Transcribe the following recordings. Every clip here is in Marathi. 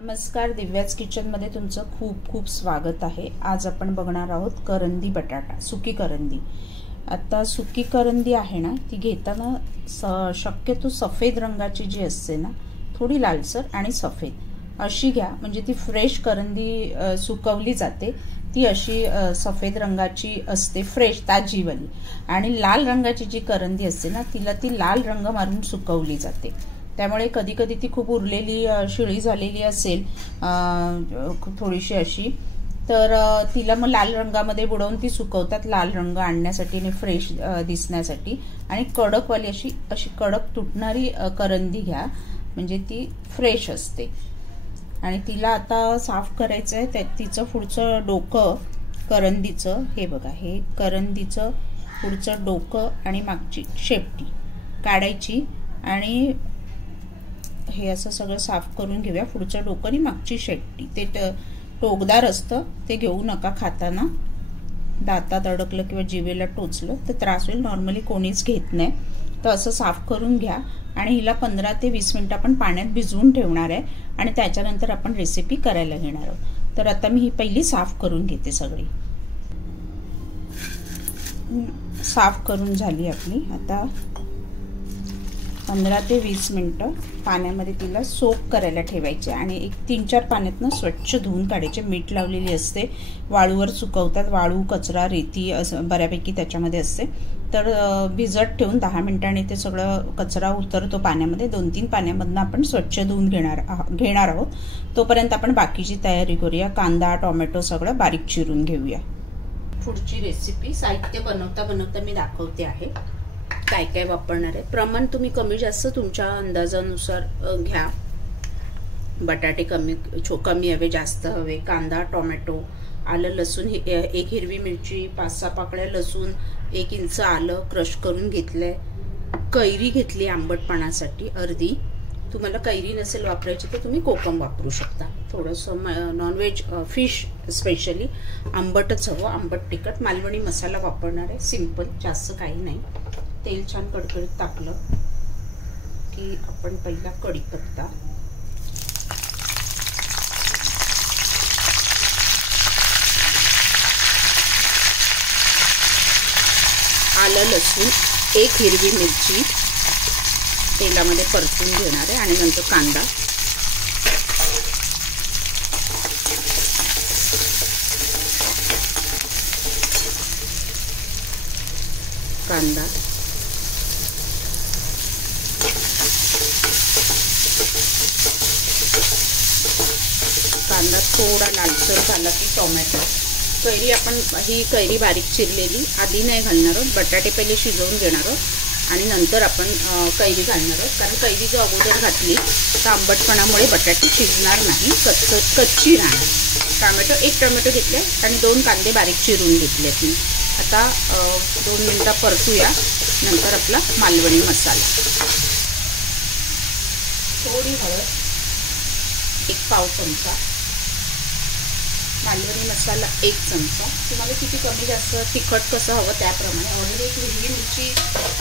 नमस्कार, दिव्याच किचनमध्ये तुमचं खूप खूप स्वागत आहे। आज आपण बघणार आहोत करंदी बटाटा, सुकी करंदी। आता सुकी करंदी आहे ना, ती घेताना शक्यतो सफेद रंगाची जी असते ना, थोडी लालसर आणि सफेद अशी घ्या, म्हणजे ती फ्रेश करंदी सुकवली जाते ती अशी सफेद रंगाची असते, फ्रेश ताजीवाली। आणि लाल रंगाची जी करंदी असते ना, तिला ती लाल रंग मारून सुकवली जाते। त्यामुळे कधी कधी ती खूप उरलेली शिळी झालेली असेल थोडीशी अशी, तर तिला मग लाल रंगामध्ये बुडवून ती सुकवतात, लाल रंग आणण्यासाठी आणि फ्रेश दिसण्यासाठी। आणि कडकवाली अशी अशी कडक तुटणारी करंदी घ्या, म्हणजे ती फ्रेश असते। आणि तिला आता साफ करायचं आहे। तिचं पुढचं डोकं करंदीचं, हे बघा, हे करंदीचं पुढचं डोकं आणि मागची शेपटी काढायची आणि हे असं सगळं साफ करून घेऊया। पुढचं डोकं आणि मागची शेपटी, ते टोकदार असतं, ते घेऊ नका खाताना। दातात अडकलं किंवा जिभेला टोचलं तर त्रास होईल, नॉर्मली कोणीच घेत नाही। तर असं साफ करून घ्या आणि हिला 15 ते 20 मिनिटं आपण पाण्यात भिजवून ठेवणार आहे आणि त्याच्यानंतर आपण रेसिपी करायला घेणार आहोत। तर आता मी ही पहिली साफ करून घेते। सगळी साफ करून झाली आपली। आता 15 ते 20 मिनिटं पाण्यामध्ये तिला सोक करायला ठेवायचे आणि एक 3-4 पाण्यातनं स्वच्छ धुवून काढायचे। मीठ लावलेली असते, वाळूवर सुकवतात, वाळू कचरा रेती असं बऱ्यापैकी त्याच्यामध्ये असते। तर भिजत ठेवून 10 मिनिटांनी ते सगळं कचरा उतरतो पाण्यामध्ये। 2-3 पाण्यामधनं आपण स्वच्छ धुवून घेणार आहोत। तोपर्यंत आपण बाकीची तयारी करूया। कांदा टोमॅटो सगळं बारीक चिरून घेऊया। पुढची रेसिपी साहित्य बनवता बनवता मी दाखवते आहे काय काय वापरणार आहे। प्रमाण तुम्ही कमी जास्त तुमच्या अंदाजानुसार घ्या। बटाटे कमी हवे, जास्त हवे, कांदा टोमॅटो, आलं लसूण, एक हिरवी मिरची, 5-6 पाकळ्या लसूण, 1 इंच आलं क्रश करून घेतलंय, कैरी घेतली आंबटपणासाठी अर्धी। तुम्हाला कैरी नसेल वापरायची तर तुम्ही कोकम वापरू शकता। थोडंसं नॉनव्हेज फिश स्पेशली आंबटच हवं, आंबट तिखट। मालवणी मसाला वापरणार आहे, सिंपल, जास्त काही नाही। तेल छान कडकडीत तापलं की आपण पहिला कढीपत्ता, आलं लसूण, 1 हिरवी मिरची तेलामध्ये परतून घेणार आहे आणि नंतर कांदा, कांदा थोडा लालसर झाला की टोमॅटो, कैरी, आपण ही कैरी बारीक चिरलेली आधी नाही घालणार आहोत, बटाटे पहिले शिजवून घेणार आहोत आणि नंतर आपण कैरी घालणार आहोत। कारण कैरी जर अगोदर घातली तर आंबटपणामुळे बटाटे शिजणार नाही, कच्ची राहणार। एक टोमॅटो घेतले आणि 2 कांदे बारीक चिरून घेतलेत मी। आता 2 मिनिटं परतूया। नंतर आपला मालवणी मसाला, थोडी हळद, 1 पाव चमचा, मालवणी मसाला 1 चमचा। तुम्हाला किती कमी जास्त तिखट कसं हवं त्याप्रमाणे। ऑलरेडी 1 हिरवी मिरची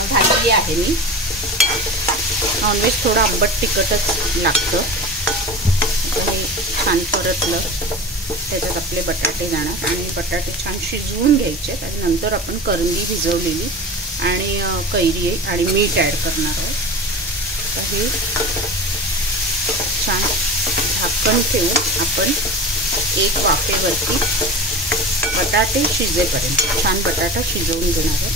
घातली आहे मी। नॉनव्हेज थोडं आंबट तिखटच लागतं। हे छान परतलं, त्याच्यात आपले बटाटे जाणार आणि बटाटे छान शिजवून घ्यायचे आणि नंतर आपण करंदी भिजवलेली आणि कैरी आणि मीठ ॲड करणार आहोत। तर हे छान झाकण ठेवून आपण एक वाफेवरती बटाटे शिजेपर्यंत छान बटाटा शिजवून घेणार आहोत।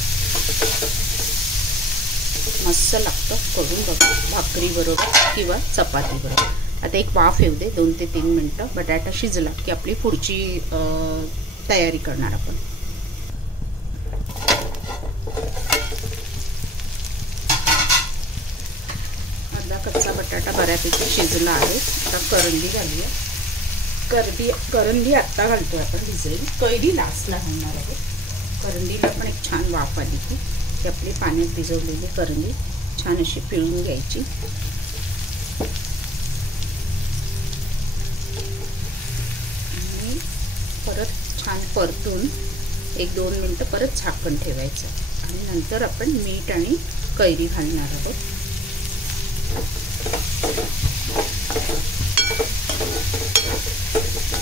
मस्त लागतं, करून बघा भाकरी बरोबर किंवा चपाती बरोबर। आता एक वाफ येऊ दे, 2 ते 3 मिनिटं। बटाटा शिजला की आपली पुढची तयारी करणार आपण। अर्धा कच्चा बटाटा बऱ्यापैकी शिजला आहे। आता करंदी घालूया। करंदी आत्ता घालतोय आपण भिजलेली, कैरी लास्टला घालणार आहे। करंदीला पण एक छान वाफ आली की आपली पाण्यात भिजवलेली करंदी छान अशी पिळून घ्यायची आणि परत छान परतून 1-2 मिनिटं परत झाकण ठेवायचं आणि नंतर आपण मीठ आणि कैरी घालणार आहोत।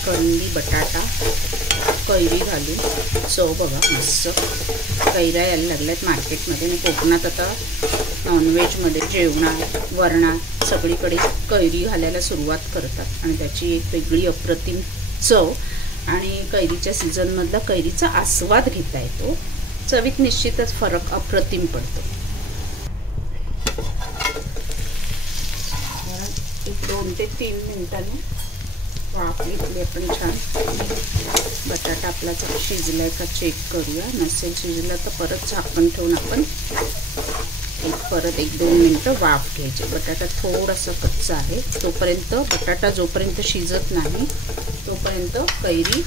करंदी बटाटा कैरी घालून चव बघा मस्त. कैऱ्या यायला लागल्यात मार्केटमध्ये आणि कोकणात आता नॉनव्हेजमध्ये जेवणात वरणात सगळीकडे कैरी घालायला सुरुवात करतात आणि त्याची एक वेगळी अप्रतिम चव आणि कैरीच्या सीझनमधला कैरीचा आस्वाद घेता येतो. चवीत निश्चितच फरक अप्रतिम पडतो. 2 ते 3 मिनिटांनी वाफ घेतली आपण छान. बटाटा आपला शिजलाय का चेक करूया. नसेल शिजला तर परत झाकण ठेवून आपण परत 1-2 मिनिटं वाफ घ्यायची. बटाटा थोडासा कच्चा आहे तोपर्यंत, बटाटा जोपर्यंत शिजत नाही तोपर्यंत कैरी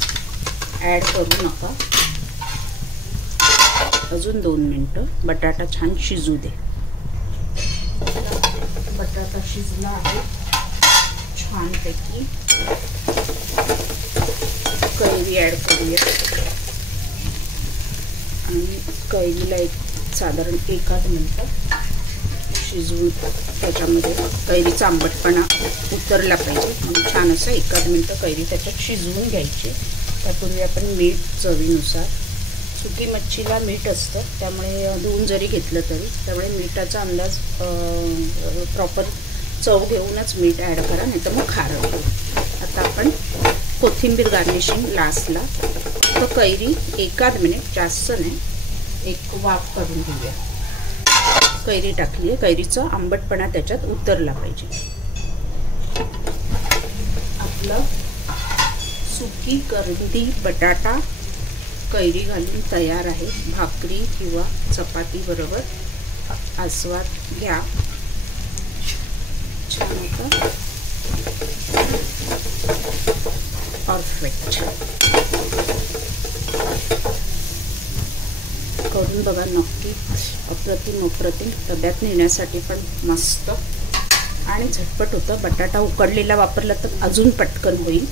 ॲड करू नका. अजून 2 मिनिटं बटाटा छान शिजू दे. बटाटा शिजला आहे छानपैकी. कैरी ॲड करूया आणि कैरीला एक साधारण 1 मिनिट शिजवून त्याच्यामध्ये कैरीचा आंबटपणा उतरला पाहिजे म्हणून छान असं 1 मिनिट कैरी त्याच्यात शिजवून घ्यायची. त्यापूर्वी आपण मीठ चवीनुसार, सुकी मच्छीला मीठ असतं त्यामुळे धुवून जरी घेतलं तरी त्यामुळे मिठाचा अंदाज प्रॉपर चव घेऊनच मीठ ॲड करा, नाही तर मग खारं. आता आपण कोथिंबीर गार्निशिंग लास्टला. तर कैरी 1 मिनिट, जास्त नाही, एक वाफ करून घेऊया. कैरी टाकली आहे, कैरीचा आंबटपणा त्याच्यात उतरला पाहिजे. आपलं सुकी करंदी बटाटा कैरी घालून तयार आहे. भाकरी किंवा चपाती बरोबर आस्वाद घ्या. छान होतं, परफेक्ट. करून बघा नक्की. अप्रतिम डब्यात नेण्यासाठी पण मस्त आणि झटपट होतं. बटाटा उकडलेला वापरला तर अजून पटकन होईल.